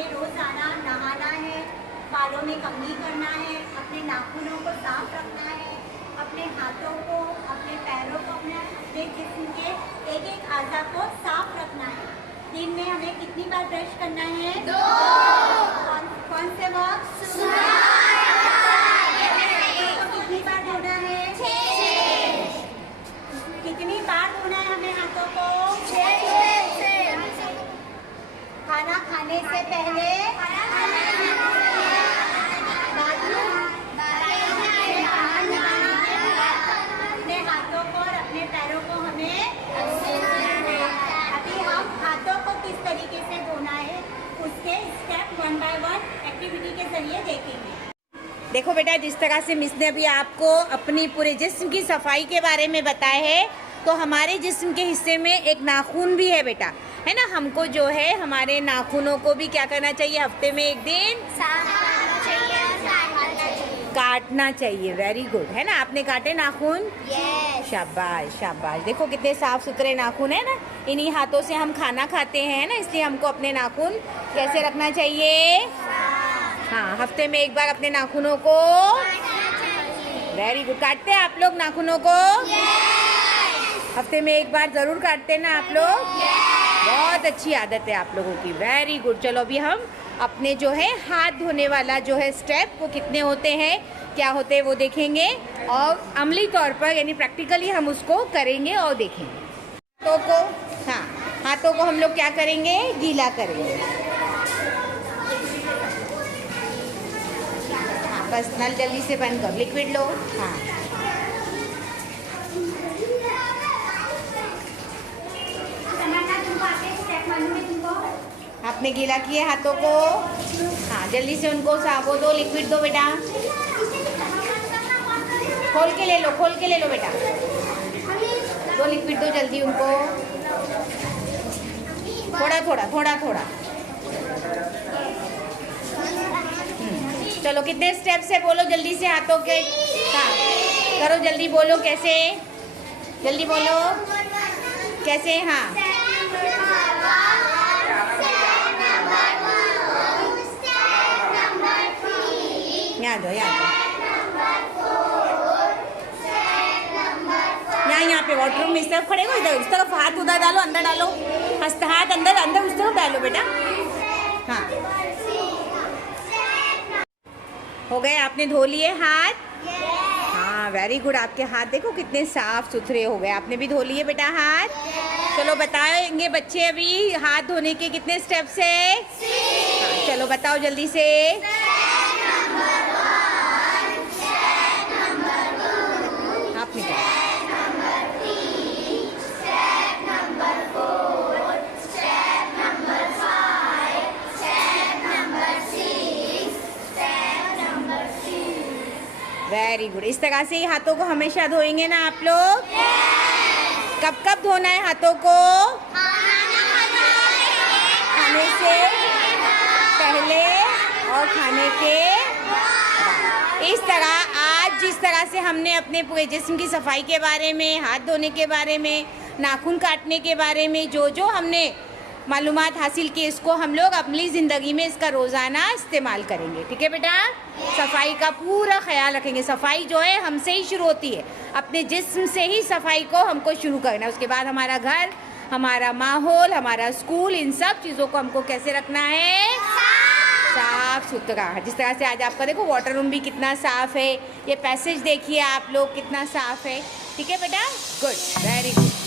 हमें रोजाना नहाना है, बालों में कंघी करना है, अपने नाखूनों को साफ रखना है, अपने हाथों को, अपने पैरों को, अपने जिस्म के एक एक आज़ा को साफ रखना है। दिन में हमें कितनी बार ब्रश करना है? 2। कौन से वक्त? कितनी बार धोना है? 6। कितनी बार धोना है हमें हाथों को? 6। खाना खाने से पहले, अपने हाथों को और अपने पैरों को हमें अभी हम हाथों को किस तरीके से धोना है उसके स्टेप 1 बाय 1 एक्टिविटी के जरिए देखेंगे। देखो बेटा, जिस तरह से मिस ने अभी आपको अपनी पूरे जिस्म की सफाई के बारे में बताया है, तो हमारे जिस्म के हिस्से में एक नाखून भी है बेटा, है ना। हमको जो है हमारे नाखूनों को भी क्या करना चाहिए? हफ्ते में एक दिन काटना चाहिए। वेरी गुड, है ना। आपने काटे नाखून? Yes. शाबाश शाबाश। देखो कितने साफ सुथरे नाखून है ना। इन्हीं हाथों से हम खाना खाते हैं ना, इसलिए हमको अपने नाखून कैसे रखना चाहिए? हाँ, हफ्ते में एक बार अपने नाखूनों को। Very good. काटते हैं आप लोग नाखूनों को? हफ्ते में एक बार जरूर काटते हैं ना आप लोग? बहुत अच्छी आदत है आप लोगों की। Very good. चलो अभी हम अपने जो है हाथ धोने वाला जो है स्टेप, वो कितने होते हैं, क्या होते हैं वो देखेंगे, और अमली तौर पर यानी प्रैक्टिकली हम उसको करेंगे और देखेंगे। हाथों को, हाँ, हाथों को हम लोग क्या करेंगे? गीला करेंगे। हाँ, बस नल जल्दी से बंद कर, लिक्विड लो। हाँ, आपने गीला किए हाथों को। हाँ, जल्दी से उनको साबो दो, लिक्विड दो बेटा। खोल के ले लो, खोल के ले लो बेटा। दो लिक्विड दो जल्दी उनको, थोड़ा थोड़ा थोड़ा थोड़ा। चलो, कितने स्टेप्स है बोलो जल्दी से हाथों के। हाँ, करो जल्दी, बोलो कैसे, जल्दी बोलो कैसे। हाँ, याद हो, याद हो। यहाँ पे वॉशरूम में इस तरफ खड़े हो, इधर उस तरफ हाथ उधर डालो, अंदर डालो, हाथ अंदर अंदर उस तरफ डालो बेटा। हाँ, हो गए, आपने धो लिए हाथ। हाँ, वेरी गुड। आपके हाथ देखो कितने साफ सुथरे हो गए। आपने भी धो लिए बेटा हाथ। चलो बताएंगे बच्चे अभी हाथ धोने के कितने स्टेप्स है। हाँ, चलो बताओ जल्दी से। आपने क्या? Very good. इस तरह से ही हाथों को हमेशा धोएंगे ना आप लोग? कब कब धोना है हाथों को? खाने से पहले और खाने के बाद। इस तरह आज जिस तरह से हमने अपने पूरे जिस्म की सफाई के बारे में, हाथ धोने के बारे में, नाखून काटने के बारे में जो जो हमने मालूमात हासिल की, इसको हम लोग अपनी ज़िंदगी में इसका रोज़ाना इस्तेमाल करेंगे। ठीक है बेटा? सफाई का पूरा ख्याल रखेंगे। सफाई जो है हमसे ही शुरू होती है, अपने जिस्म से ही सफाई को हमको शुरू करना है। उसके बाद हमारा घर, हमारा माहौल, हमारा स्कूल, इन सब चीज़ों को हमको कैसे रखना है? साफ सुथरा। जिस तरह से आज आपका देखो वाटर रूम भी कितना साफ़ है, ये पैसेज देखिए आप लोग कितना साफ़ है। ठीक है बेटा? Good, very good.